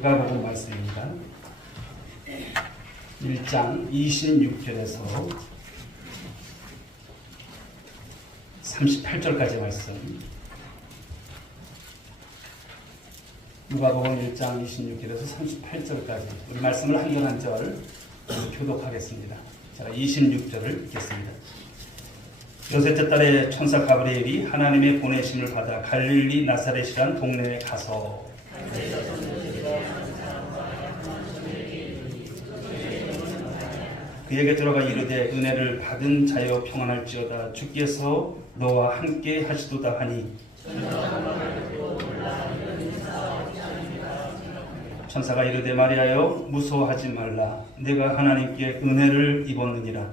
누가복음 말씀입니다. 1장 26절에서 38절까지 말씀. 누가복음 1장 26절에서 38절까지 우리 말씀을 한 절 한 절 교독하겠습니다. 제가 26절을 읽겠습니다. 요셉째 딸의 천사 가브리엘이 하나님의 보내심을 받아 갈릴리 나사렛이란 동네에 가서 그에게 들어가 이르되 은혜를 받은 자여 평안할지어다 주께서 너와 함께 하시도다 하니 천사가 이르되 마리아여 무서워하지 말라 내가 하나님께 은혜를 입었느니라.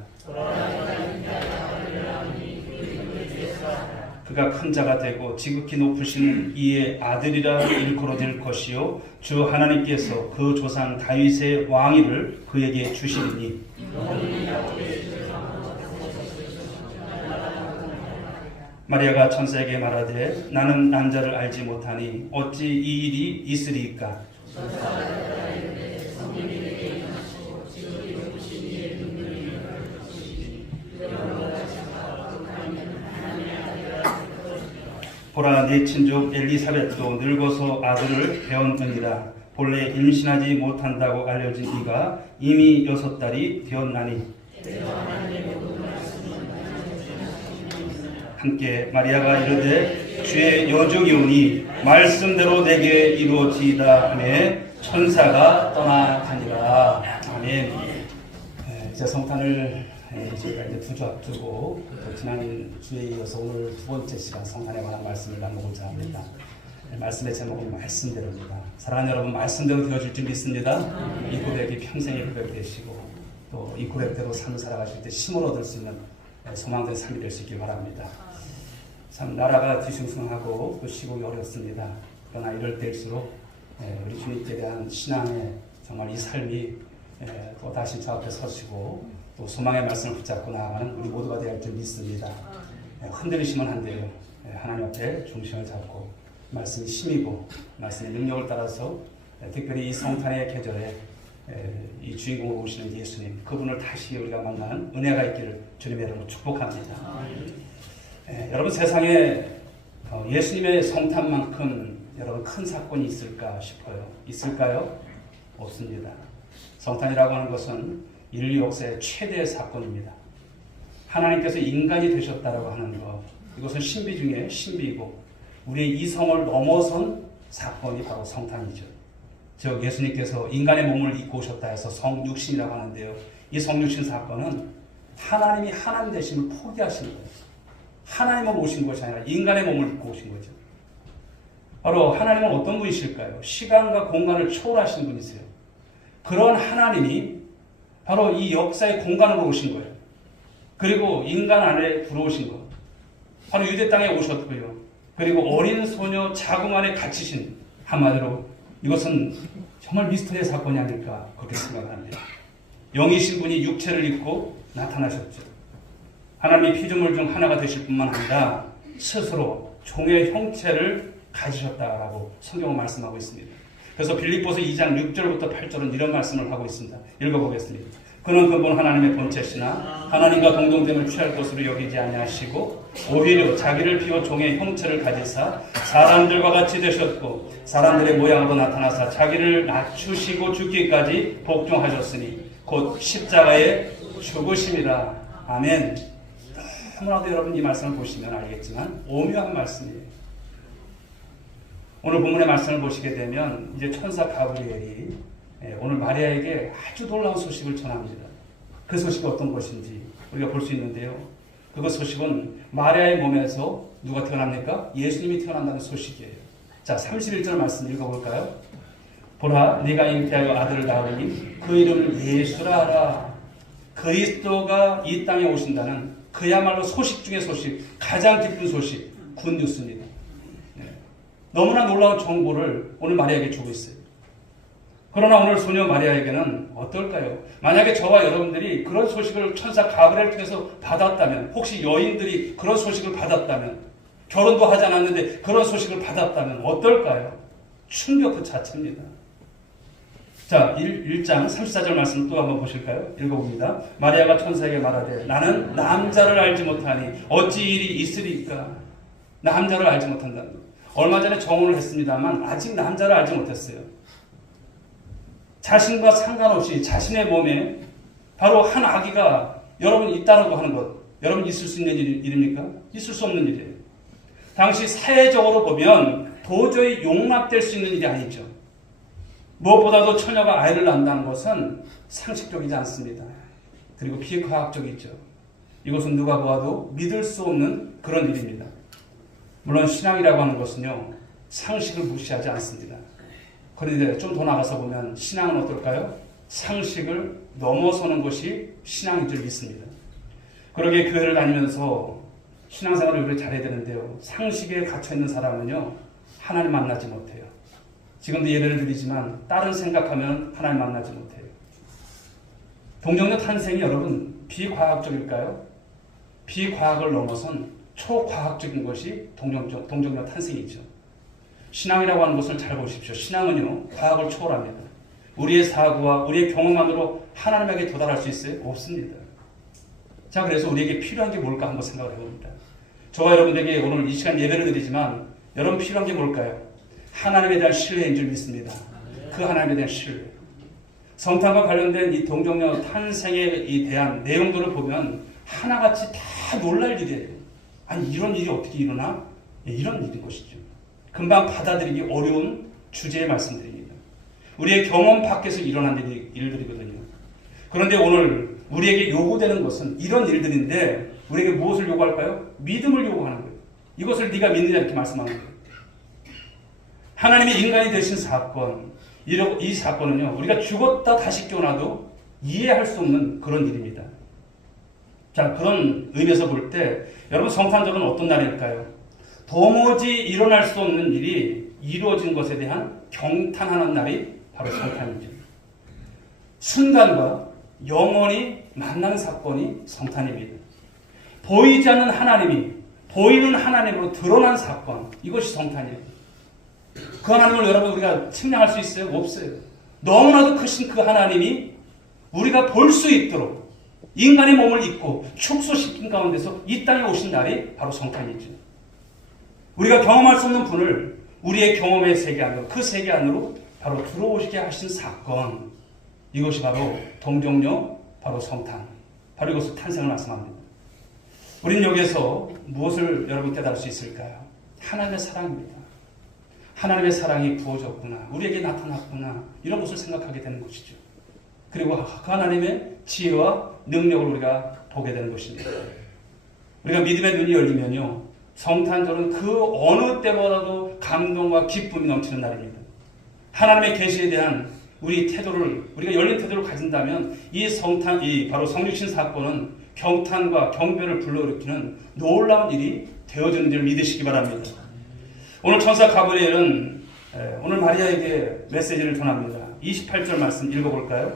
그가 큰 자가 되고 지극히 높으신 이의 아들이라 일컬어질 것이요 주 하나님께서 그 조상 다윗의 왕위를 그에게 주시리니 마리아가 천사에게 말하되 나는 남자를 알지 못하니 어찌 이 일이 있으리이까. 보라 네 친족 엘리사벳도 늙어서 아들을 배었느니라. 본래 임신하지 못한다고 알려진 이가 이미 6달이 되었나니 함께 마리아가 이르되 주의 여종이오니 말씀대로 내게 이루어지이다 하매 천사가 떠나가니라. 아멘. 이제 성탄을 저희가 이제 두 주 앞두고 또 지난 주에 이어서 오늘 두 번째 시간 성탄에 관한 말씀을 나누고자 합니다. 말씀의 제목은 말씀대로입니다. 사랑하는 여러분, 말씀대로 되어질 줄 믿습니다. 이 고백이 평생의 고백 되시고 또 이 고백대로 삶을 살아가실 때 힘을 얻을 수 있는 소망된 삶이 될 수 있길 바랍니다. 참 나라가 뒤숭숭하고 또 시국이 어렵습니다. 그러나 이럴 때일수록 우리 주님께 대한 신앙의 정말 이 삶이 또 다시 저 앞에 서시고 또 소망의 말씀을 붙잡고 나아가는 우리 모두가 되어야 할 줄 믿습니다. 흔들리시면 안 돼요. 하나님 앞에 중심을 잡고 말씀이 힘이고 말씀의 능력을 따라서 특별히 이 성탄의 계절에 이 주인공으로 오시는 예수님 그분을 다시 우리가 만나는 은혜가 있기를 주님의 이름으로 축복합니다. 여러분 세상에 예수님의 성탄만큼 여러분 큰 사건이 있을까 싶어요. 있을까요? 없습니다. 성탄이라고 하는 것은 인류 역사의 최대의 사건입니다. 하나님께서 인간이 되셨다라고 하는 것, 이것은 신비 중에 신비이고 우리의 이성을 넘어선 사건이 바로 성탄이죠. 즉 예수님께서 인간의 몸을 입고 오셨다 해서 성육신이라고 하는데요. 이 성육신 사건은 하나님이 하나님 되심을 포기하신 거예요. 하나님은 오신 것이 아니라 인간의 몸을 입고 오신 거죠. 바로 하나님은 어떤 분이실까요? 시간과 공간을 초월하신 분이세요. 그런 하나님이 바로 이 역사의 공간으로 오신 거예요. 그리고 인간 안에 들어오신 것. 바로 유대 땅에 오셨고요. 그리고 어린 소녀 자궁 안에 갇히신, 한마디로 이것은 정말 미스터리의 사건이 아닐까 그렇게 생각합니다. 영이신 분이 육체를 입고 나타나셨죠. 하나님이 피조물 중 하나가 되실 뿐만 아니라 스스로 종의 형체를 가지셨다라고 성경은 말씀하고 있습니다. 그래서 빌립보서 2장 6절부터 8절은 이런 말씀을 하고 있습니다. 읽어보겠습니다. 그는 근본 하나님의 본체시나 하나님과 동등됨을 취할 것으로 여기지 아니하시고 오히려 자기를 비워 종의 형체를 가지사 사람들과 같이 되셨고 사람들의 모양으로 나타나사 자기를 낮추시고 죽기까지 복종하셨으니 곧 십자가에 죽으심이라. 아멘. 너무나도 여러분 이 말씀을 보시면 알겠지만 오묘한 말씀이에요. 오늘 본문의 말씀을 보시게 되면 이제 천사 가브리엘이 오늘 마리아에게 아주 놀라운 소식을 전합니다. 그 소식이 어떤 것인지 우리가 볼 수 있는데요. 그 소식은 마리아의 몸에서 누가 태어납니까? 예수님이 태어난다는 소식이에요. 자, 31절 말씀 읽어볼까요? 보라, 네가 잉태하여 아들을 낳으니 그 이름을 예수라 하라. 그리스도가 이 땅에 오신다는 그야말로 소식 중의 소식, 가장 기쁜 소식, 굿뉴스입니다. 너무나 놀라운 정보를 오늘 마리아에게 주고 있어요. 그러나 오늘 소녀 마리아에게는 어떨까요? 만약에 저와 여러분들이 그런 소식을 천사 가브리엘을 통해서 받았다면, 혹시 여인들이 그런 소식을 받았다면, 결혼도 하지 않았는데 그런 소식을 받았다면 어떨까요? 충격 그 자체입니다. 자, 1장 34절 말씀 또 한번 보실까요? 읽어봅니다. 마리아가 천사에게 말하되 나는 남자를 알지 못하니 어찌 일이 있으리까? 남자를 알지 못한다는 것. 얼마 전에 정혼을 했습니다만 아직 남자를 알지 못했어요. 자신과 상관없이 자신의 몸에 바로 한 아기가 여러분 있다라고 하는 것, 여러분 있을 수 있는 일입니까? 있을 수 없는 일이에요. 당시 사회적으로 보면 도저히 용납될 수 있는 일이 아니죠. 무엇보다도 처녀가 아이를 낳는다는 것은 상식적이지 않습니다. 그리고 비과학적이죠. 이것은 누가 보아도 믿을 수 없는 그런 일입니다. 물론 신앙이라고 하는 것은요, 상식을 무시하지 않습니다. 그런데 좀 더 나가서 보면 신앙은 어떨까요? 상식을 넘어서는 것이 신앙인 줄 믿습니다. 그러게 교회를 다니면서 신앙생활을 우리 잘해야 되는데요. 상식에 갇혀있는 사람은요, 하나님 만나지 못해요. 지금도 예배를 드리지만 다른 생각하면 하나님 만나지 못해요. 동정녀 탄생이 여러분 비과학적일까요? 비과학을 넘어선 초과학적인 것이 동정녀 탄생이죠. 신앙이라고 하는 것을 잘 보십시오. 신앙은요, 과학을 초월합니다. 우리의 사고와 우리의 경험만으로 하나님에게 도달할 수 있어요? 없습니다. 자, 그래서 우리에게 필요한 게 뭘까 한번 생각을 해봅니다. 저와 여러분에게 오늘 이 시간 예배를 드리지만 여러분 필요한 게 뭘까요? 하나님에 대한 신뢰인 줄 믿습니다. 그 하나님에 대한 신뢰. 성탄과 관련된 이 동정녀 탄생에 대한 내용들을 보면 하나같이 다 놀랄 일이에요. 아니, 이런 일이 어떻게 일어나? 이런 일인 것이죠. 금방 받아들이기 어려운 주제의 말씀드립니다. 우리의 경험 밖에서 일어난 일들이거든요. 그런데 오늘 우리에게 요구되는 것은 이런 일들인데 우리에게 무엇을 요구할까요? 믿음을 요구하는 거예요. 이것을 네가 믿느냐 이렇게 말씀하는 거예요. 하나님이 인간이 되신 사건, 이 사건은요, 우리가 죽었다 다시 깨어나도 이해할 수 없는 그런 일입니다. 자, 그런 의미에서 볼 때 여러분 성탄절은 어떤 날일까요? 도무지 일어날 수 없는 일이 이루어진 것에 대한 경탄하는 날이 바로 성탄이죠. 순간과 영원히 만나는 사건이 성탄입니다. 보이지 않는 하나님이 보이는 하나님으로 드러난 사건, 이것이 성탄이에요. 그 하나님을 여러분 우리가 측량할 수 있어요? 없어요. 너무나도 크신 그 하나님이 우리가 볼 수 있도록 인간의 몸을 입고 축소시킨 가운데서 이 땅에 오신 날이 바로 성탄이죠. 우리가 경험할 수 없는 분을 우리의 경험의 세계 안으로, 그 세계 안으로 바로 들어오시게 하신 사건, 이것이 바로 동정녀, 바로 성탄, 바로 이것을 탄생을 말씀합니다. 우리는 여기에서 무엇을 여러분 깨달을 수 있을까요? 하나님의 사랑입니다. 하나님의 사랑이 부어졌구나, 우리에게 나타났구나, 이런 것을 생각하게 되는 것이죠. 그리고 그 하나님의 지혜와 능력을 우리가 보게 되는 것입니다. 우리가 믿음의 눈이 열리면요, 성탄절은 그 어느 때보다도 감동과 기쁨이 넘치는 날입니다. 하나님의 계시에 대한 우리 태도를, 우리가 열린 태도를 가진다면 이 성탄, 이 바로 성육신 사건은 경탄과 경배를 불러일으키는 놀라운 일이 되어지는 줄 믿으시기 바랍니다. 오늘 천사 가브리엘은 오늘 마리아에게 메시지를 전합니다. 28절 말씀 읽어볼까요?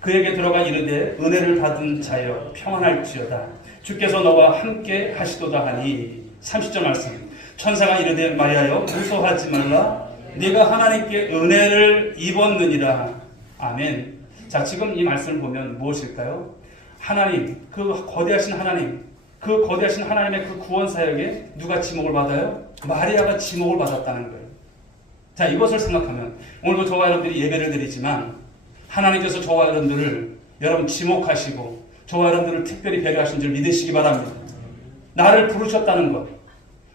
그에게 들어가 이르되 은혜를 받은 자여 평안할지어다. 주께서 너와 함께 하시도다 하니. 30절 말씀. 천사가 이르되 마리아여 무서워하지 말라. 네가 하나님께 은혜를 입었느니라. 아멘. 자, 지금 이 말씀을 보면 무엇일까요? 하나님, 그 거대하신 하나님, 그 거대하신 하나님의 그 구원 사역에 누가 지목을 받아요? 마리아가 지목을 받았다는 거예요. 자, 이것을 생각하면 오늘도 저와 여러분들이 예배를 드리지만 하나님께서 저와 여러분들을 여러분 지목하시고 저와 여러분들을 특별히 배려하신 줄 믿으시기 바랍니다. 나를 부르셨다는 것,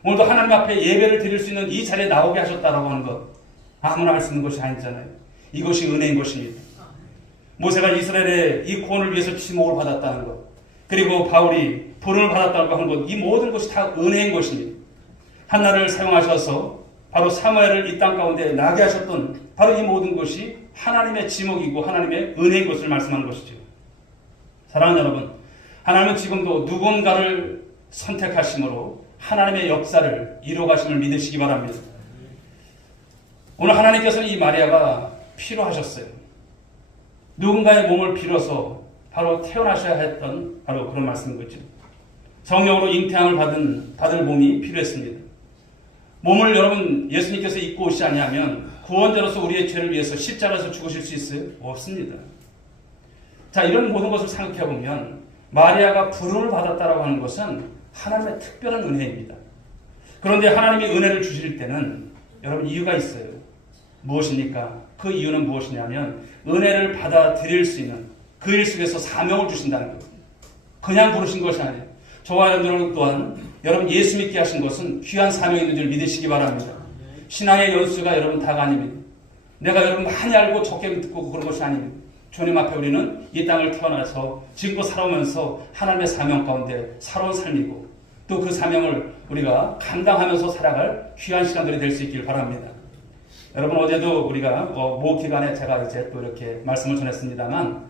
오늘도 하나님 앞에 예배를 드릴 수 있는 이 자리에 나오게 하셨다라고 하는 것, 아무나 할 수 있는 것이 아니잖아요. 이것이 은혜인 것입니다. 모세가 이스라엘의 이 구원을 위해서 지목을 받았다는 것, 그리고 바울이 부름을 받았다고 하는 것, 이 모든 것이 다 은혜인 것입니다. 한나를 사용하셔서 바로 사무엘을 이 땅 가운데 나게 하셨던 바로 이 모든 것이 하나님의 지목이고 하나님의 은혜인 것을 말씀하는 것이죠. 사랑하는 여러분, 하나님은 지금도 누군가를 선택하심으로 하나님의 역사를 이루어가심을 믿으시기 바랍니다. 오늘 하나님께서는 이 마리아가 필요하셨어요. 누군가의 몸을 빌어서 바로 태어나셔야 했던 바로 그런 말씀인 거죠. 성령으로 잉태함을 받을 몸이 필요했습니다. 몸을 여러분 예수님께서 입고 오시지 아니하면 구원자로서 우리의 죄를 위해서 십자가에서 죽으실 수 있어요? 없습니다. 자, 이런 모든 것을 생각해 보면 마리아가 부름을 받았다라고 하는 것은 하나님의 특별한 은혜입니다. 그런데 하나님이 은혜를 주실 때는 여러분 이유가 있어요. 무엇입니까? 그 이유는 무엇이냐면 은혜를 받아들일 수 있는 그 일 속에서 사명을 주신다는 겁니다. 그냥 부르신 것이 아니에요. 저와 여러분 또한 여러분 예수 믿게 하신 것은 귀한 사명이 있는 줄 믿으시기 바랍니다. 신앙의 연수가 여러분 다가 아닙니다. 내가 여러분 많이 알고 적게 듣고 그런 것이 아닙니다. 주님 앞에 우리는 이 땅을 태어나서 지금껏 살아오면서 하나님의 사명 가운데 살아온 삶이고 또 그 사명을 우리가 감당하면서 살아갈 귀한 시간들이 될 수 있길 바랍니다. 여러분 어제도 우리가 모 기간에 제가 이제 또 이렇게 말씀을 전했습니다만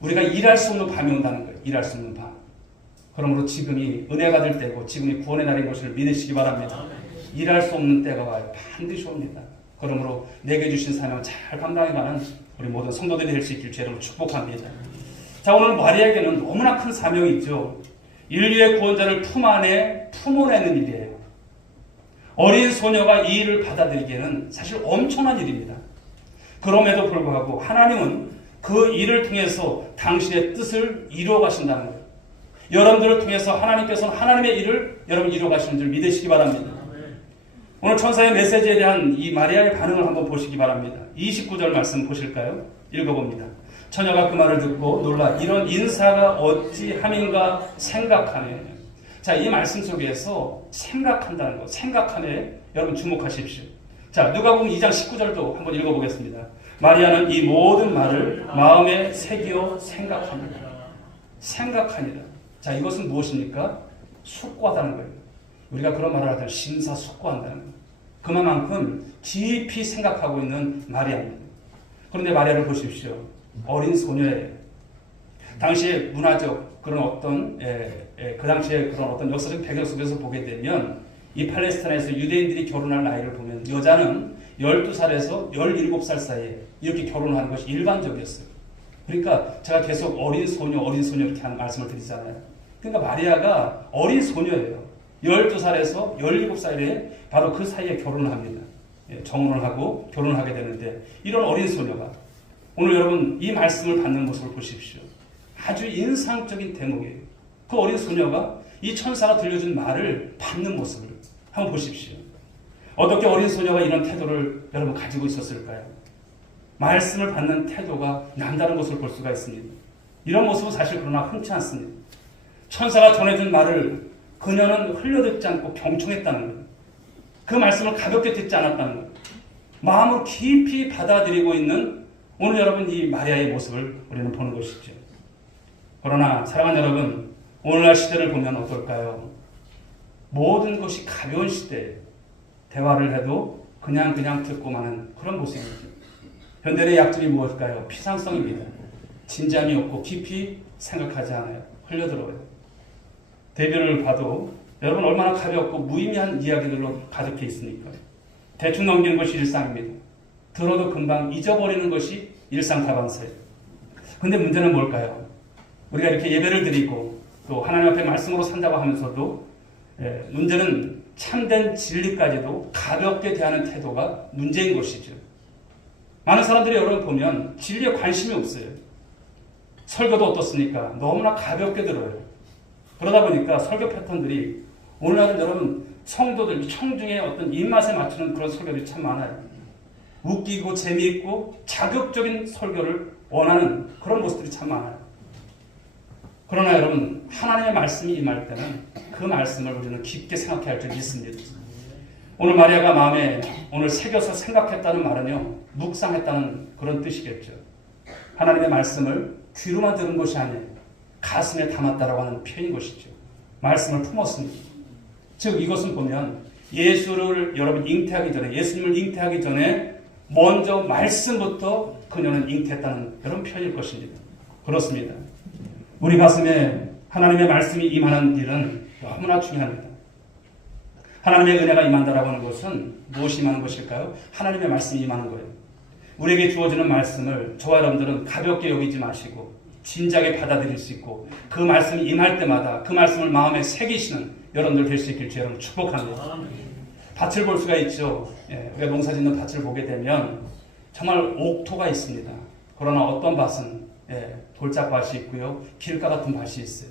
우리가 일할 수 없는 밤이 온다는 거예요. 일할 수 없는 밤. 그러므로 지금이 은혜가 될 때고 지금이 구원의 날인 것을 믿으시기 바랍니다. 일할 수 없는 때가 와요. 반드시 옵니다. 그러므로 내게 주신 사명 잘 감당해가는 우리 모든 성도들이 될 수 있길 주로 축복합니다. 자, 오늘 마리아에게는 너무나 큰 사명이 있죠. 인류의 구원자를 품 안에 품어내는 일이에요. 어린 소녀가 이 일을 받아들이기에는 사실 엄청난 일입니다. 그럼에도 불구하고 하나님은 그 일을 통해서 당신의 뜻을 이루어 가신다는 거예요. 여러분들을 통해서 하나님께서는 하나님의 일을 여러분 이루어 가시는 줄 믿으시기 바랍니다. 오늘 천사의 메시지에 대한 이 마리아의 반응을 한번 보시기 바랍니다. 29절 말씀 보실까요? 읽어봅니다. 처녀가 그 말을 듣고 놀라 이런 인사가 어찌함인가 생각하네. 자, 이 말씀 속에서 생각한다는 것, 생각하네. 여러분 주목하십시오. 자, 누가복음 2장 19절도 한번 읽어보겠습니다. 마리아는 이 모든 말을 마음에 새기어 생각합니다. 생각하니라. 자, 이것은 무엇입니까? 숙고하다는 거예요. 우리가 그런 말을 하면 심사숙고한다는 거예요. 그만큼 깊이 생각하고 있는 마리아입니다. 그런데 마리아를 보십시오. 어린 소녀예요. 당시의 문화적 그런 어떤 그 당시에 그런 어떤 역사적 배경 속에서 보게 되면 이 팔레스타인에서 유대인들이 결혼할 나이를 보면 여자는 12살에서 17살 사이에 이렇게 결혼하는 것이 일반적이었어요. 그러니까 제가 계속 어린 소녀 이렇게 하는 말씀을 드리잖아요. 그러니까 마리아가 어린 소녀예요. 12살에서 17살에 바로 그 사이에 결혼을 합니다. 정혼을 하고 결혼을 하게 되는데 이런 어린 소녀가 오늘 여러분 이 말씀을 받는 모습을 보십시오. 아주 인상적인 대목이에요. 그 어린 소녀가 이 천사가 들려준 말을 받는 모습을 한번 보십시오. 어떻게 어린 소녀가 이런 태도를 여러분 가지고 있었을까요? 말씀을 받는 태도가 남다른 것을 볼 수가 있습니다. 이런 모습은 사실 그러나 흔치 않습니다. 천사가 전해준 말을 그녀는 흘려듣지 않고 경청했다는 거예요. 그 말씀을 가볍게 듣지 않았다는 거예요. 마음으로 깊이 받아들이고 있는 오늘 여러분 이 마리아의 모습을 우리는 보는 것이죠. 그러나 사랑하는 여러분, 오늘날 시대를 보면 어떨까요? 모든 것이 가벼운 시대에 대화를 해도 그냥 듣고 마는 그런 모습이죠. 현대의 약점이 무엇일까요? 피상성입니다. 진지함이 없고 깊이 생각하지 않아요. 흘려들어요. 대변을 봐도 여러분 얼마나 가볍고 무의미한 이야기들로 가득해 있으니까 대충 넘기는 것이 일상입니다. 들어도 금방 잊어버리는 것이 일상다반사예요. 근데 문제는 뭘까요? 우리가 이렇게 예배를 드리고 또 하나님 앞에 말씀으로 산다고 하면서도 문제는 참된 진리까지도 가볍게 대하는 태도가 문제인 것이죠. 많은 사람들이 여러분 보면 진리에 관심이 없어요. 설교도 어떻습니까? 너무나 가볍게 들어요. 그러다 보니까 설교 패턴들이 오늘날은 여러분 성도들 청중의 어떤 입맛에 맞추는 그런 설교들이 참 많아요. 웃기고 재미있고 자극적인 설교를 원하는 그런 모습들이 참 많아요. 그러나 여러분 하나님의 말씀이 임할 때는 그 말씀을 우리는 깊게 생각해야 할 줄 믿습니다. 오늘 마리아가 마음에 오늘 새겨서 생각했다는 말은요, 묵상했다는 그런 뜻이겠죠. 하나님의 말씀을 귀로만 들은 것이 아니에요. 가슴에 담았다라고 하는 표현인 것이죠. 말씀을 품었습니다. 즉 이것은 보면 예수를 여러분 잉태하기 전에, 예수님을 잉태하기 전에 먼저 말씀부터 그녀는 잉태했다는 그런 표현일 것입니다. 그렇습니다. 우리 가슴에 하나님의 말씀이 임하는 일은 너무나 중요합니다. 하나님의 은혜가 임한다라고 하는 것은 무엇이 임하는 것일까요? 하나님의 말씀이 임하는 거예요. 우리에게 주어지는 말씀을 저와 여러분들은 가볍게 여기지 마시고 진지하게 받아들일 수 있고 그 말씀이 임할 때마다 그 말씀을 마음에 새기시는 여러분들 될 수 있길 주 여러분 축복합니다. 밭을 볼 수가 있죠. 우리가 농사 짓는 밭을 보게 되면 정말 옥토가 있습니다. 그러나 어떤 밭은 돌짝밭이 있고요. 길가 같은 밭이 있어요.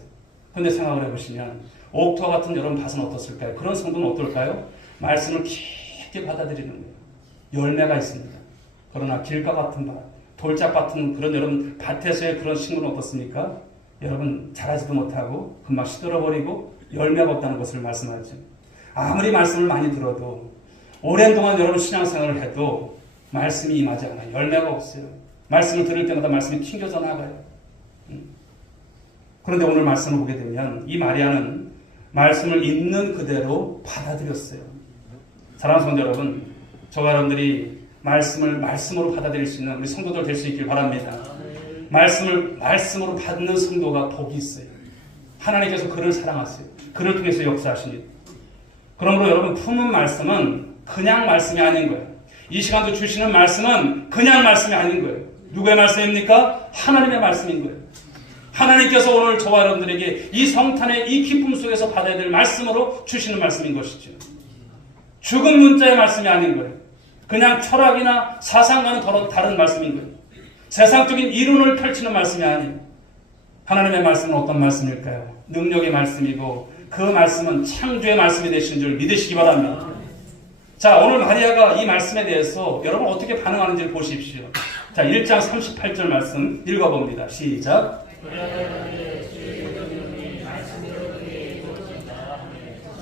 그런데 생각을 해보시면 옥토 같은 이런 밭은 어떻을까요? 그런 성도는 어떨까요? 말씀을 깊게 받아들이는 거예요. 열매가 있습니다. 그러나 길가 같은 밭, 돌짝 같은 그런 여러분 밭에서의 그런 식물은 어떻습니까? 여러분 자라지도 못하고 금방 시들어버리고 열매가 없다는 것을 말씀하죠. 아무리 말씀을 많이 들어도 오랜 동안 여러분 신앙생활을 해도 말씀이 임하지 않아요. 열매가 없어요. 말씀을 들을 때마다 말씀이 튕겨져 나가요. 그런데 오늘 말씀을 보게 되면 이 마리아는 말씀을 있는 그대로 받아들였어요. 사랑하는 성도 여러분, 저와 여러분들이 말씀을 말씀으로 받아들일 수 있는 우리 성도들 될 수 있길 바랍니다. 말씀을 말씀으로 받는 성도가 복이 있어요. 하나님께서 그를 사랑하세요. 그를 통해서 역사하십니다. 그러므로 여러분 품은 말씀은 그냥 말씀이 아닌 거예요. 이 시간도 주시는 말씀은 그냥 말씀이 아닌 거예요. 누구의 말씀입니까? 하나님의 말씀인 거예요. 하나님께서 오늘 저와 여러분들에게 이 성탄의 이 기쁨 속에서 받아야 될 말씀으로 주시는 말씀인 것이죠. 죽은 문자의 말씀이 아닌 거예요. 그냥 철학이나 사상과는 다른 말씀인 거예요. 세상적인 이론을 펼치는 말씀이 아니에요. 하나님의 말씀은 어떤 말씀일까요? 능력의 말씀이고 그 말씀은 창조의 말씀이 되신 줄 믿으시기 바랍니다. 자, 오늘 마리아가 이 말씀에 대해서 여러분 어떻게 반응하는지를 보십시오. 자, 1장 38절 말씀 읽어봅니다. 시작.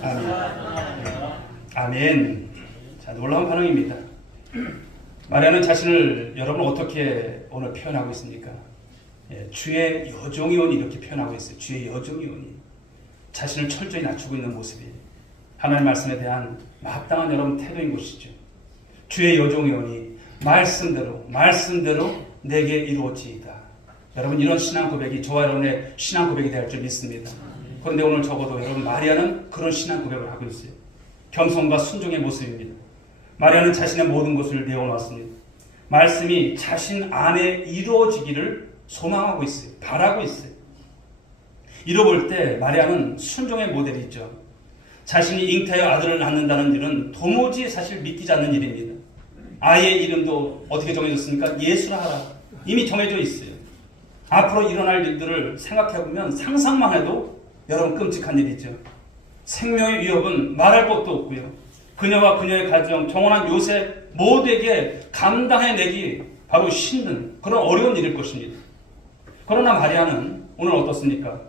아멘. 아멘. 자, 놀라운 반응입니다. 마리아는 자신을 여러분 어떻게 오늘 표현하고 있습니까? 주의 여종이오니 이렇게 표현하고 있어요. 주의 여종이오니. 자신을 철저히 낮추고 있는 모습이 하나님의 말씀에 대한 마땅한 여러분 태도인 것이죠. 주의 여종이오니 말씀대로 내게 이루어지이다. 여러분 이런 신앙 고백이 저와 여러분의 신앙 고백이 될 줄 믿습니다. 그런데 오늘 적어도 여러분 마리아는 그런 신앙 고백을 하고 있어요. 겸손과 순종의 모습입니다. 마리아는 자신의 모든 것을 내어놨습니다. 말씀이 자신 안에 이루어지기를 소망하고 있어요. 바라고 있어요. 이뤄볼 때 마리아는 순종의 모델이죠. 자신이 잉태의 아들을 낳는다는 일은 도무지 사실 믿기지 않는 일입니다. 아이의 이름도 어떻게 정해졌습니까? 예수라 하라. 이미 정해져 있어요. 앞으로 일어날 일들을 생각해보면 상상만 해도 여러분 끔찍한 일이죠. 생명의 위협은 말할 것도 없고요. 그녀와 그녀의 가정, 정원한 요셉 모두에게 감당해내기 바로 힘든 그런 어려운 일일 것입니다. 그러나 마리아는 오늘 어떻습니까?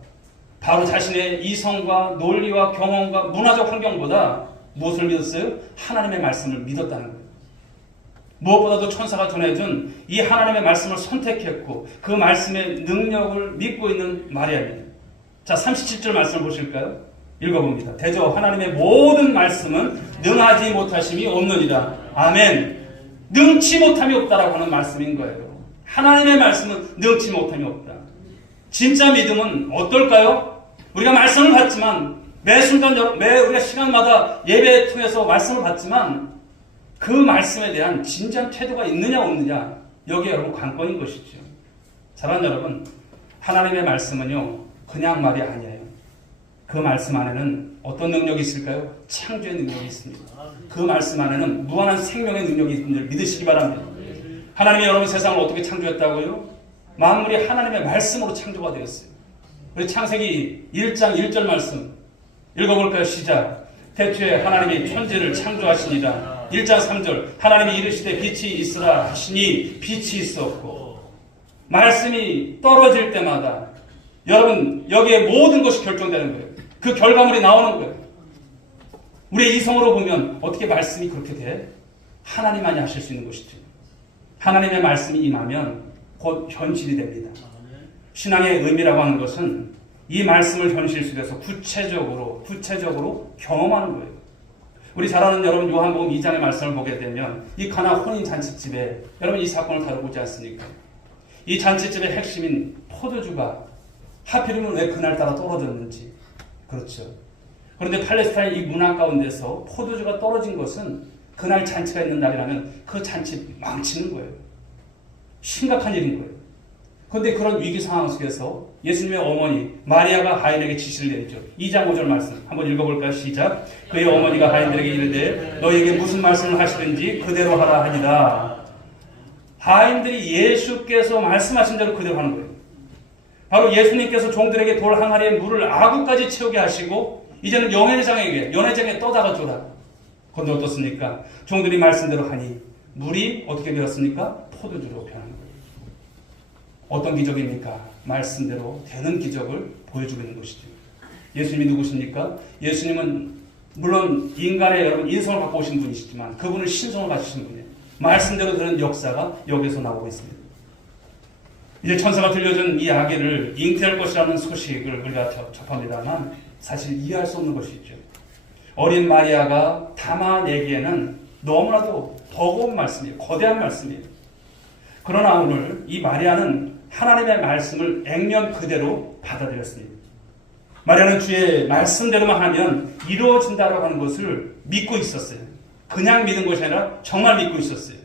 바로 자신의 이성과 논리와 경험과 문화적 환경보다 무엇을 믿었어요? 하나님의 말씀을 믿었다는 거예요. 무엇보다도 천사가 전해준 이 하나님의 말씀을 선택했고 그 말씀의 능력을 믿고 있는 마리아입니다. 자, 37절 말씀을 보실까요? 읽어봅니다. 대저 하나님의 모든 말씀은 능하지 못하심이 없느니라. 아멘. 능치 못함이 없다라고 하는 말씀인 거예요. 하나님의 말씀은 능치 못함이 없다. 진짜 믿음은 어떨까요? 우리가 말씀을 받지만 매 순간 매 우리가 시간마다 예배 통해서 말씀을 받지만 그 말씀에 대한 진지한 태도가 있느냐 없느냐 여기에 여러분 관건인 것이죠. 사랑하는 여러분, 하나님의 말씀은요 그냥 말이 아니에요. 그 말씀 안에는 어떤 능력이 있을까요? 창조의 능력이 있습니다. 그 말씀 안에는 무한한 생명의 능력이 있는 줄 믿으시기 바랍니다. 하나님이 여러분 세상을 어떻게 창조했다고요? 만물이 하나님의 말씀으로 창조가 되었어요. 우리 창세기 1장 1절 말씀 읽어볼까요? 시작. 태초에 하나님이 천지를 창조하시니라. 1장 3절 하나님이 이르시되 빛이 있으라 하시니 빛이 있었고. 말씀이 떨어질 때마다 여러분 여기에 모든 것이 결정되는 거예요. 그 결과물이 나오는 거예요. 우리의 이성으로 보면 어떻게 말씀이 그렇게 돼? 하나님만이 하실 수 있는 것이죠. 하나님의 말씀이 임하면 곧 현실이 됩니다. 신앙의 의미라고 하는 것은 이 말씀을 현실 속에서 구체적으로 경험하는 거예요. 우리 잘 아는 여러분 요한복음 2장의 말씀을 보게 되면 이 가나 혼인 잔치집에 여러분 이 사건을 다뤄보지 않습니까? 이 잔치집의 핵심인 포도주가 하필이면 왜 그날따라 떨어졌는지. 그렇죠. 그런데 팔레스타인 이 문화 가운데서 포도주가 떨어진 것은 그날 잔치가 있는 날이라면 그 잔치 망치는 거예요. 심각한 일인 거예요. 그런데 그런 위기 상황 속에서 예수님의 어머니 마리아가 하인에게 지시를 내리죠. 2장 5절 말씀 한번 읽어볼까요? 시작. 그의 어머니가 하인들에게 이르되 너희에게 무슨 말씀을 하시든지 그대로 하라 하니라. 하인들이 예수께서 말씀하신 대로 그대로 하는 거예요. 바로 예수님께서 종들에게 돌 항아리에 물을 아구까지 채우게 하시고 이제는 연회장에 떠다가 줘라. 그런데 어떻습니까? 종들이 말씀대로 하니 물이 어떻게 되었습니까? 포도주로 변한 거예요. 어떤 기적입니까? 말씀대로 되는 기적을 보여주고 있는 것이죠. 예수님이 누구십니까? 예수님은 물론 인간의 여러분 인성을 갖고 오신 분이시지만 그분은 신성을 가지신 분이에요. 말씀대로 되는 역사가 여기서 나오고 있습니다. 이제 천사가 들려준 이 아기를 잉태할 것이라는 소식을 우리가 접합니다만 사실 이해할 수 없는 것이 있죠. 어린 마리아가 담아내기에는 너무나도 버거운 말씀이에요. 거대한 말씀이에요. 그러나 오늘 이 마리아는 하나님의 말씀을 액면 그대로 받아들였습니다. 마리아는 주의 말씀대로만 하면 이루어진다라고 하는 것을 믿고 있었어요. 그냥 믿은 것이 아니라 정말 믿고 있었어요.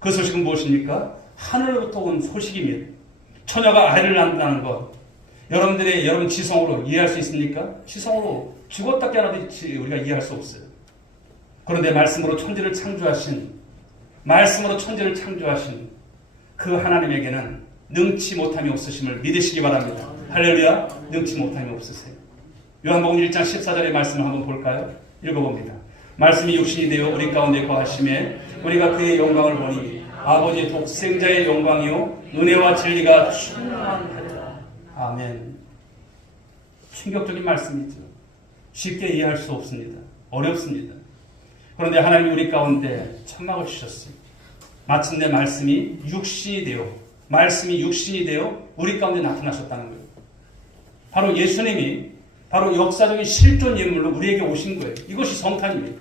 그 소식은 무엇입니까? 하늘로부터 온 소식입니다. 처녀가 아이를 낳는다는 것. 여러분 지성으로 이해할 수 있습니까? 지성으로 죽었다 깨어나도 우리가 이해할 수 없어요. 그런데 말씀으로 천지를 창조하신 그 하나님에게는 능치 못함이 없으심을 믿으시기 바랍니다. 할렐루야. 능치 못함이 없으세요. 요한복음 1장 14절의 말씀을 한번 볼까요? 읽어봅니다. 말씀이 육신이 되어 우리 가운데 거하심에 우리가 그의 영광을 보니 아버지의 독생자의 영광이요 은혜와 진리가 충만하리라. 아멘. 충격적인 말씀이죠. 쉽게 이해할 수 없습니다. 어렵습니다. 그런데 하나님이 우리 가운데 천막을 주셨어요. 마침내 말씀이 육신이 되어 우리 가운데 나타나셨다는 거예요. 바로 예수님이 바로 역사적인 실존 인물로 우리에게 오신 거예요. 이것이 성탄입니다.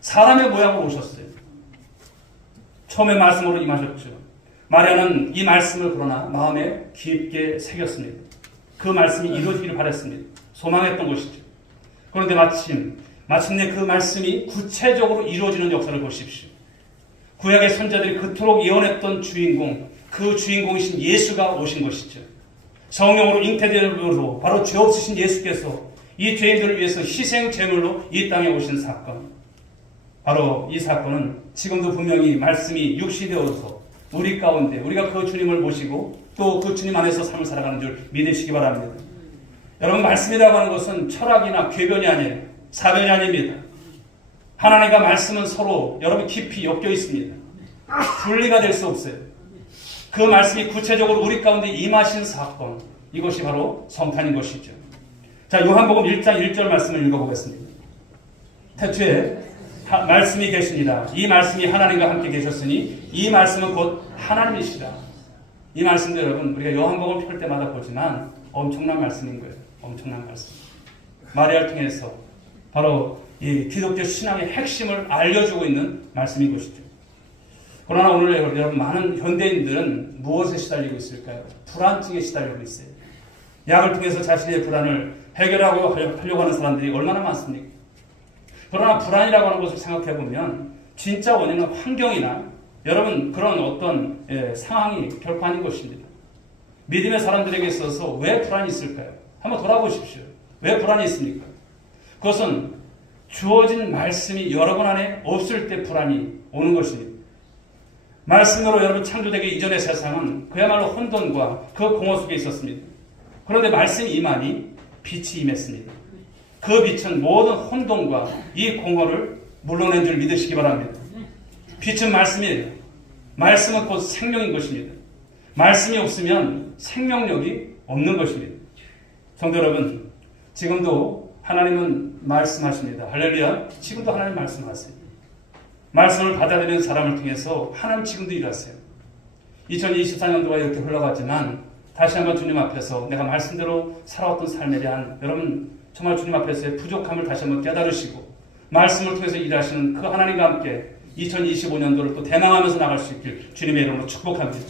사람의 모양으로 오셨어요. 처음에 말씀으로 임하셨죠. 마리아는 이 말씀을 그러나 마음에 깊게 새겼습니다. 그 말씀이 이루어지기를 바랬습니다. 소망했던 것이죠. 그런데 마침내 그 말씀이 구체적으로 이루어지는 역사를 보십시오. 구약의 선자들이 그토록 예언했던 주인공, 그 주인공이신 예수가 오신 것이죠. 성령으로 잉태되므로 바로 죄 없으신 예수께서 이 죄인들을 위해서 희생 제물로 이 땅에 오신 사건. 바로 이 사건은 지금도 분명히 말씀이 육시되어서 우리 가운데 우리가 그 주님을 모시고 또 그 주님 안에서 삶을 살아가는 줄 믿으시기 바랍니다. 여러분, 말씀이라고 하는 것은 철학이나 궤변이 아니에요. 사변이 아닙니다. 하나님과 말씀은 서로 여러분 깊이 엮여 있습니다. 분리가 될 수 없어요. 그 말씀이 구체적으로 우리 가운데 임하신 사건, 이것이 바로 성탄인 것이죠. 자, 요한복음 1장 1절 말씀을 읽어보겠습니다. 태초에 말씀이 계십니다. 이 말씀이 하나님과 함께 계셨으니 이 말씀은 곧 하나님이시다. 이 말씀도 여러분 우리가 요한복음 펼 때마다 보지만 엄청난 말씀인 거예요. 엄청난 말씀. 마리아를 통해서 바로 이 기독교 신앙의 핵심을 알려주고 있는 말씀인 것이죠. 그러나 오늘 여러분 많은 현대인들은 무엇에 시달리고 있을까요? 불안증에 시달리고 있어요. 약을 통해서 자신의 불안을 해결하고 하려고 하는 사람들이 얼마나 많습니까? 그러나 불안이라고 하는 것을 생각해 보면 진짜 원인은 환경이나 여러분 그런 어떤 상황이 결코 아닌 것입니다. 믿음의 사람들에게 있어서 왜 불안이 있을까요? 한번 돌아보십시오. 왜 불안이 있습니까? 그것은 주어진 말씀이 여러분 안에 없을 때 불안이 오는 것입니다. 말씀으로 여러분 창조되기 이전의 세상은 그야말로 혼돈과 그 공허 속에 있었습니다. 그런데 말씀이 임하니 빛이 임했습니다. 그 빛은 모든 혼돈과 이 공허를 물러낸 줄 믿으시기 바랍니다. 빛은 말씀이에요. 말씀은 곧 생명인 것입니다. 말씀이 없으면 생명력이 없는 것입니다. 성도 여러분, 지금도 하나님은 말씀하십니다. 할렐루야. 지금도 하나님 말씀하세요. 말씀을 받아들이는 사람을 통해서 하나님 지금도 일하세요. 2024년도가 이렇게 흘러갔지만 다시 한번 주님 앞에서 내가 말씀대로 살아왔던 삶에 대한 여러분 정말 주님 앞에서의 부족함을 다시 한번 깨달으시고 말씀을 통해서 일하시는 그 하나님과 함께 2025년도를 또 대망하면서 나갈 수 있길 주님의 이름으로 축복합니다.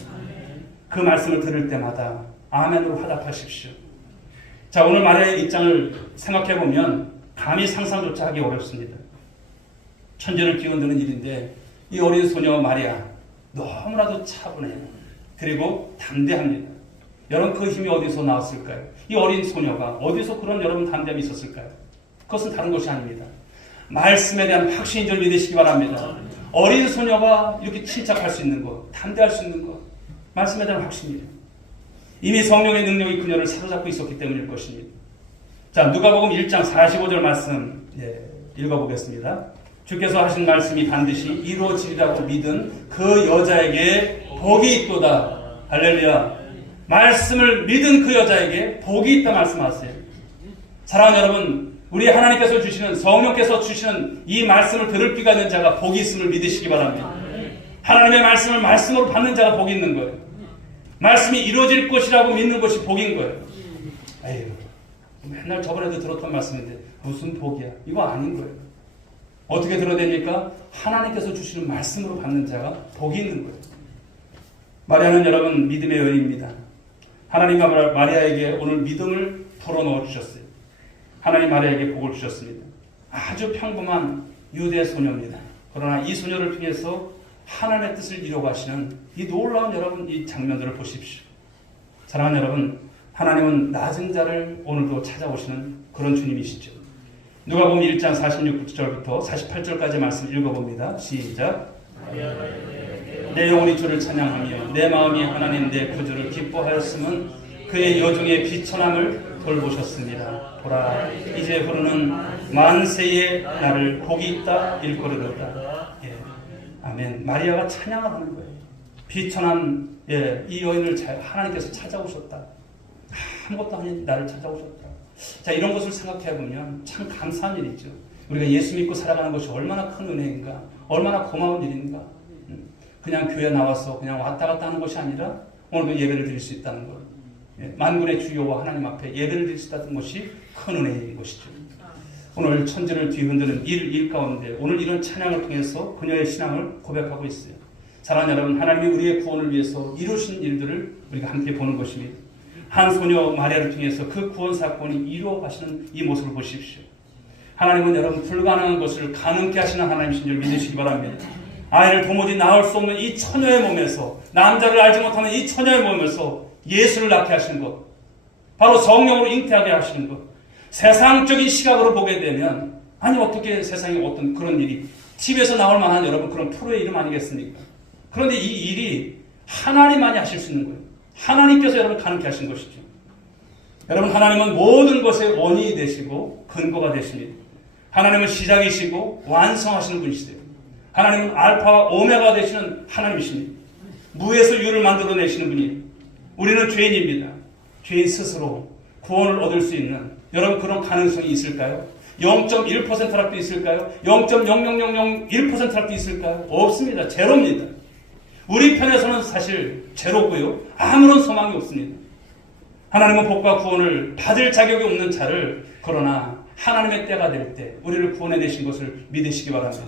그 말씀을 들을 때마다 아멘으로 화답하십시오. 자, 오늘 마리아의 입장을 생각해 보면 감히 상상조차 하기 어렵습니다. 천재를 끼얹는 일인데 이 어린 소녀 마리아 너무나도 차분해요. 그리고 담대합니다. 여러분 그 힘이 어디서 나왔을까요? 이 어린 소녀가 어디서 그런 여러분 담대함이 있었을까요? 그것은 다른 것이 아닙니다. 말씀에 대한 확신인 줄 믿으시기 바랍니다. 어린 소녀가 이렇게 침착할 수 있는 것, 담대할 수 있는 것, 말씀에 대한 확신이에요. 이미 성령의 능력이 그녀를 사로잡고 있었기 때문일 것입니다. 자, 누가복음 1장 45절 말씀 읽어보겠습니다. 주께서 하신 말씀이 반드시 이루어지리라고 믿은 그 여자에게 복이 있도다. 할렐루야. 말씀을 믿은 그 여자에게 복이 있다 말씀하세요. 사랑하는 여러분, 우리 하나님께서 주시는, 성령께서 주시는 이 말씀을 들을 귀가 있는 자가 복이 있음을 믿으시기 바랍니다. 하나님의 말씀을 말씀으로 받는 자가 복이 있는 거예요. 말씀이 이루어질 것이라고 믿는 것이 복인 거예요. 에휴, 맨날 저번에도 들었던 말씀인데 무슨 복이야? 이거 아닌 거예요. 어떻게 들어야 됩니까? 하나님께서 주시는 말씀으로 받는 자가 복이 있는 거예요. 마리아는 여러분 믿음의 여인입니다. 하나님과 마리아에게 오늘 믿음을 불어넣어 주셨어요. 하나님 마리아에게 복을 주셨습니다. 아주 평범한 유대 소녀입니다. 그러나 이 소녀를 통해서 하나님의 뜻을 이루어가시는 이 놀라운 여러분 이 장면들을 보십시오. 사랑하는 여러분, 하나님은 낮은 자를 오늘도 찾아오시는 그런 주님이시죠. 누가복음 1장 46절부터 48절까지 말씀 읽어봅니다. 시작. 내 영혼이 주를 찬양하며 내 마음이 하나님 내 구주를 기뻐하였음은 그의 여중의 비천함을 돌보셨습니다. 보라, 이제 부르는 만세의 나를 복이 있다 일거리로다. 예. 아멘. 마리아가 찬양을 하는 거예요. 비천한 이 여인을 하나님께서 찾아오셨다. 아무것도 아닌 나를 찾아오셨다. 자, 이런 것을 생각해 보면 참 감사한 일이죠. 우리가 예수 믿고 살아가는 것이 얼마나 큰 은혜인가, 얼마나 고마운 일인가. 그냥 교회 나와서 그냥 왔다 갔다 하는 것이 아니라 오늘도 예배를 드릴 수 있다는 것. 만군의 주여와 하나님 앞에 예배를 드릴 수 있다는 것이 큰 은혜인 것이죠. 오늘 천지를 뒤흔드는 일 가운데 오늘 이런 찬양을 통해서 그녀의 신앙을 고백하고 있어요. 사랑하는 여러분, 하나님이 우리의 구원을 위해서 이루신 일들을 우리가 함께 보는 것입니다. 한 소녀 마리아를 통해서 그 구원 사건이 이루어가시는 이 모습을 보십시오. 하나님은 여러분 불가능한 것을 가능케 하시는 하나님이신 줄 믿으시기 바랍니다. 아이를 도무지 낳을 수 없는 이 처녀의 몸에서, 남자를 알지 못하는 이 처녀의 몸에서 예수를 낳게 하시는 것, 바로 성령으로 잉태하게 하시는 것, 세상적인 시각으로 보게 되면 아니 어떻게 세상에 어떤 그런 일이 TV에서 나올 만한 여러분 그런 프로의 이름 아니겠습니까? 그런데 이 일이 하나님만이 하실 수 있는 거예요. 하나님께서 여러분 가능케 하신 것이죠. 여러분, 하나님은 모든 것의 원인이 되시고 근거가 되십니다. 하나님은 시작이시고 완성하시는 분이시세요. 하나님은 알파와 오메가 되시는 하나님이십니다. 무에서 유를 만들어내시는 분이에요. 우리는 죄인입니다. 죄인 스스로 구원을 얻을 수 있는 여러분 그런 가능성이 있을까요? 0.1%라도 있을까요? 0.00001%라도 있을까요? 없습니다. 제로입니다. 우리 편에서는 사실 제로고요. 아무런 소망이 없습니다. 하나님은 복과 구원을 받을 자격이 없는 자를, 그러나 하나님의 때가 될 때 우리를 구원해내신 것을 믿으시기 바랍니다.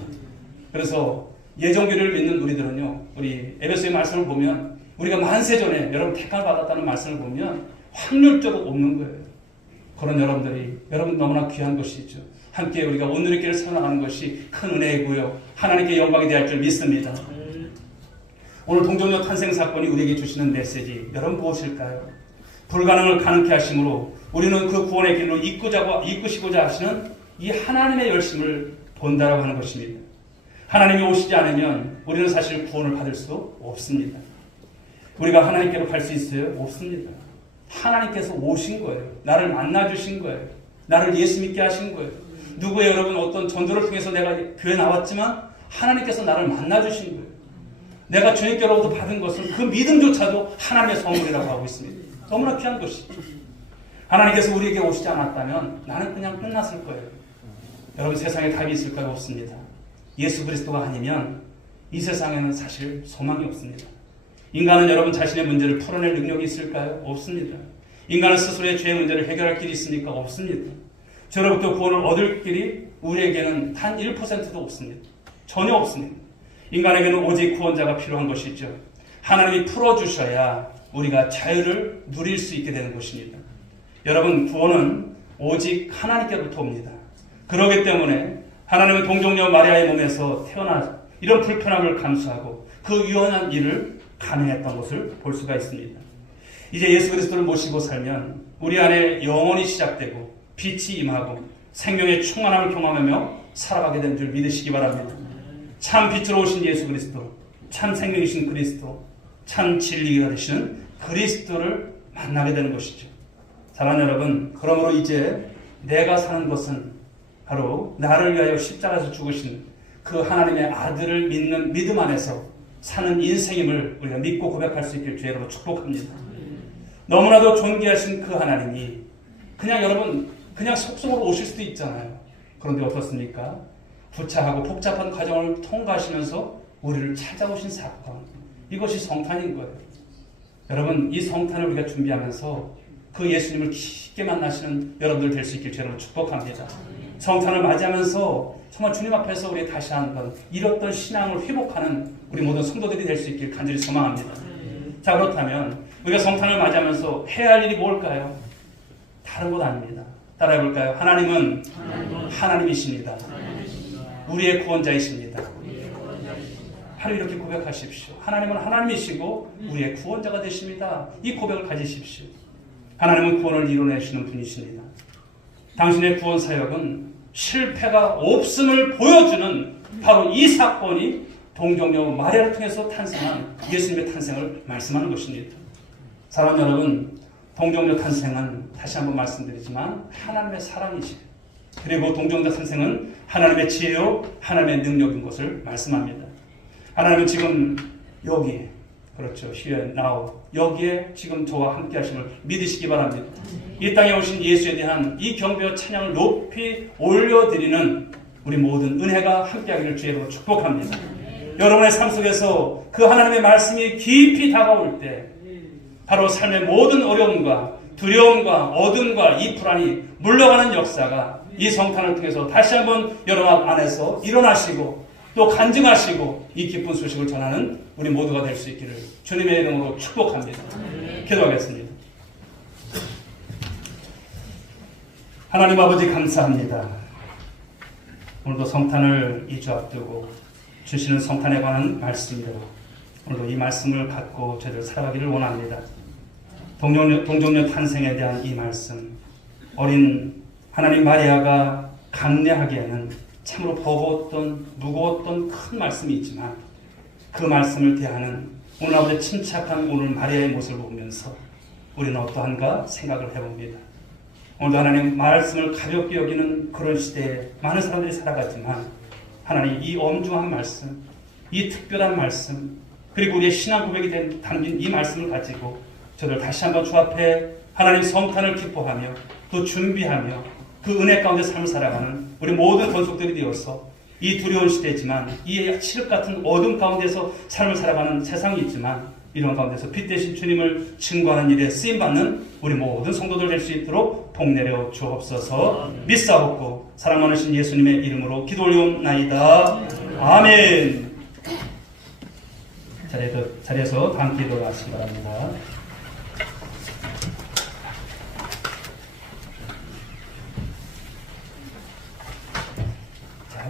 그래서 예정교회를 믿는 우리들은요, 우리 에베소의 말씀을 보면 우리가 만세전에 여러분 택함을 받았다는 말씀을 보면 확률적으로 없는 거예요. 그런 여러분들이 여러분 너무나 귀한 것이죠. 함께 우리가 오늘의 길을 살아가는 것이 큰 은혜이고요. 하나님께 영광이 되할 줄 믿습니다. 오늘 동정녀 탄생 사건이 우리에게 주시는 메시지, 여러분 무엇일까요? 불가능을 가능케 하심으로 우리는 그 구원의 길로 이끄시고자 하시는 이 하나님의 열심을 본다라고 하는 것입니다. 하나님이 오시지 않으면 우리는 사실 구원을 받을 수 없습니다. 우리가 하나님께로 갈 수 있어요? 없습니다. 하나님께서 오신 거예요. 나를 만나주신 거예요. 나를 예수 믿게 하신 거예요. 누구의 여러분 어떤 전도를 통해서 내가 교회 나왔지만 하나님께서 나를 만나주신 거예요. 내가 주님께로부터 받은 것은 그 믿음조차도 하나님의 선물이라고 하고 있습니다. 너무나 귀한 것이죠. 하나님께서 우리에게 오시지 않았다면 나는 그냥 끝났을 거예요. 여러분, 세상에 답이 있을까요? 없습니다. 예수 그리스도가 아니면 이 세상에는 사실 소망이 없습니다. 인간은 여러분 자신의 문제를 풀어낼 능력이 있을까요? 없습니다. 인간은 스스로의 죄의 문제를 해결할 길이 있습니까? 없습니다. 저로부터 구원을 얻을 길이 우리에게는 단 1%도 없습니다. 전혀 없습니다. 인간에게는 오직 구원자가 필요한 것이죠. 하나님이 풀어주셔야 우리가 자유를 누릴 수 있게 되는 것입니다. 여러분, 구원은 오직 하나님께로부터 옵니다. 그렇기 때문에 하나님은 동정녀 마리아의 몸에서 태어나 이런 불편함을 감수하고 그 유한한 일을 가능했던 것을 볼 수가 있습니다. 이제 예수 그리스도를 모시고 살면 우리 안에 영혼이 시작되고 빛이 임하고 생명의 충만함을 경험하며 살아가게 된 줄 믿으시기 바랍니다. 참 빛으로 오신 예수 그리스도, 참 생명이신 그리스도, 참 진리가 되시는 그리스도를 만나게 되는 것이죠. 사랑하는 여러분, 그러므로 이제 내가 사는 것은 바로 나를 위하여 십자가에서 죽으신 그 하나님의 아들을 믿는 믿음 안에서 사는 인생임을 우리가 믿고 고백할 수 있길 주의로 축복합니다. 너무나도 존귀하신 그 하나님이 여러분 그냥 속성으로 오실 수도 있잖아요. 그런데 어떻습니까? 부차하고 복잡한 과정을 통과하시면서 우리를 찾아오신 사건, 이것이 성탄인 거예요. 여러분, 이 성탄을 우리가 준비하면서 그 예수님을 깊게 만나시는 여러분들 될 수 있길 주로 축복합니다. 성탄을 맞이하면서 정말 주님 앞에서 우리 다시 한번 잃었던 신앙을 회복하는 우리 모든 성도들이 될 수 있길 간절히 소망합니다. 자, 그렇다면 우리가 성탄을 맞이하면서 해야 할 일이 뭘까요? 다른 것 아닙니다. 따라해볼까요? 하나님은 하나님이십니다. 우리의 구원자이십니다. 바로 이렇게 고백하십시오. 하나님은 하나님이시고 우리의 구원자가 되십니다. 이 고백을 가지십시오. 하나님은 구원을 이루어내시는 분이십니다. 당신의 구원 사역은 실패가 없음을 보여주는 바로 이 사건이 동정녀 마리아를 통해서 탄생한 예수님의 탄생을 말씀하는 것입니다. 사랑하는 여러분, 동정녀 탄생은 다시 한번 말씀드리지만 하나님의 사랑이시고, 그리고 동정녀 탄생은 하나님의 지혜요 하나님의 능력인 것을 말씀합니다. 하나님은 지금 여기, 그렇죠, here now, 여기에 지금 저와 함께 하심을 믿으시기 바랍니다. 이 땅에 오신 예수에 대한 이 경배와 찬양을 높이 올려드리는 우리 모든 은혜가 함께하기를 주의로 축복합니다. 여러분의 삶 속에서 그 하나님의 말씀이 깊이 다가올 때 바로 삶의 모든 어려움과 두려움과 어둠과 이 불안이 물러가는 역사가 이 성탄을 통해서 다시 한번 여러분 안에서 일어나시고 또 간증하시고 이 기쁜 소식을 전하는 우리 모두가 될 수 있기를 주님의 이름으로 축복합니다. 기도하겠습니다. 하나님 아버지 감사합니다. 오늘도 성탄을 2주 앞두고 주시는 성탄에 관한 말씀대로 오늘도 이 말씀을 갖고 저희들 살아가기를 원합니다. 동정녀 탄생에 대한 이 말씀, 어린 하나님 마리아가 강례하기에는 참으로 버거웠던 무거웠던 큰 말씀이 있지만 그 말씀을 대하는 오늘 아버지의 침착한 오늘 마리아의 모습을 보면서 우리는 어떠한가 생각을 해봅니다. 오늘도 하나님 말씀을 가볍게 여기는 그런 시대에 많은 사람들이 살아가지만 하나님 이 엄중한 말씀, 이 특별한 말씀, 그리고 우리의 신앙 고백이 담긴 이 말씀을 가지고 저들 다시 한번 주 앞에 하나님 성탄을 기뻐하며 또 준비하며 그 은혜 가운데 삶을 살아가는 우리 모든 권속들이 되어서 이 두려운 시대지만 이 칠흑 같은 어둠 가운데서 삶을 살아가는 세상이 있지만 이런 가운데서 빛 대신 주님을 증거하는 일에 쓰임받는 우리 모든 성도들 될 수 있도록 복내려 주옵소서. 믿사옵고 사랑 많으신 예수님의 이름으로 기도 올리옵나이다. 아멘. 자리에서 다 기도를 하시기 바랍니다.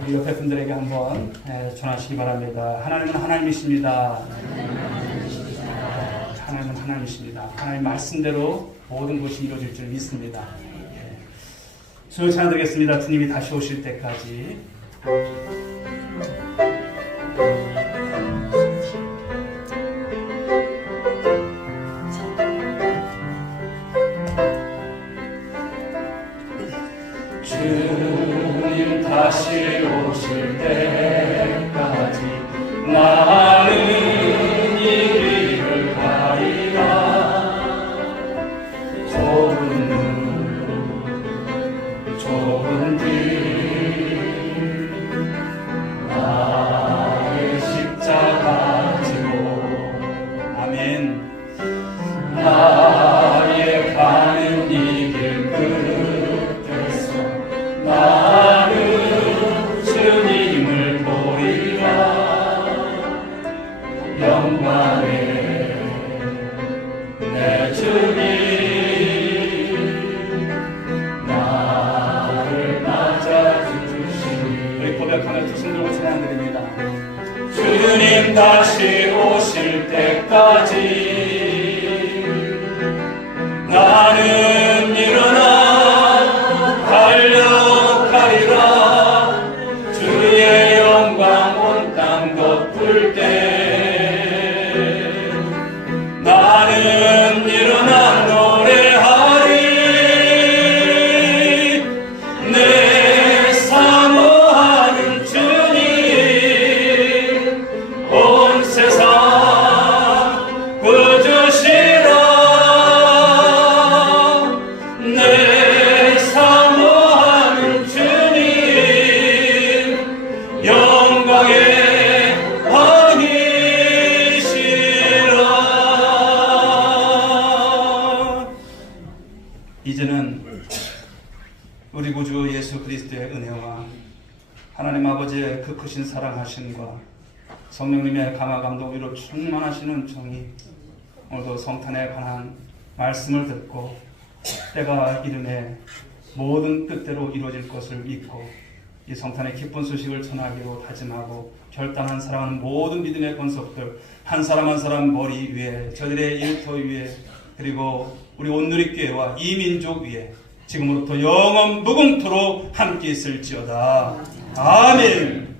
우리 옆에 분들에게 한번 전하시기 바랍니다. 하나님은 하나님이십니다. 하나님은 하나님이십니다. 하나님 말씀대로 모든 것이 이루어질 줄 믿습니다. 주여 찬양드리겠습니다. 주님이 다시 오실 때까지. 주님 다시 오실 때까지 나는 이 길을 가리라. 좁은 길 나의 십자가 지고 아멘. 나의 가는 이 길 끝에서 나는 주님을 보리라. 영광의 내 주님 나를 맞아주시니. 우리 고백하며 두 손 들고 찬양드립니다. 주님 다시 오실 때까지 이제는 우리 구주 예수 그리스도의 은혜와 하나님 아버지의 그 크신 사랑하심과 성령님의 강화 감동 위로 충만하시는 정이 오늘도 성탄에 관한 말씀을 듣고 때가 이름에 모든 뜻대로 이루어질 것을 믿고 이 성탄의 기쁜 소식을 전하기로 다짐하고 결단한 사랑하는 모든 믿음의 권속들 한 사람 한 사람 머리 위에 저들의 일터 위에 그리고 우리 온누리교회와 이 민족 위에 지금으로부터 영원 무궁토록 함께 있을지어다. 아멘.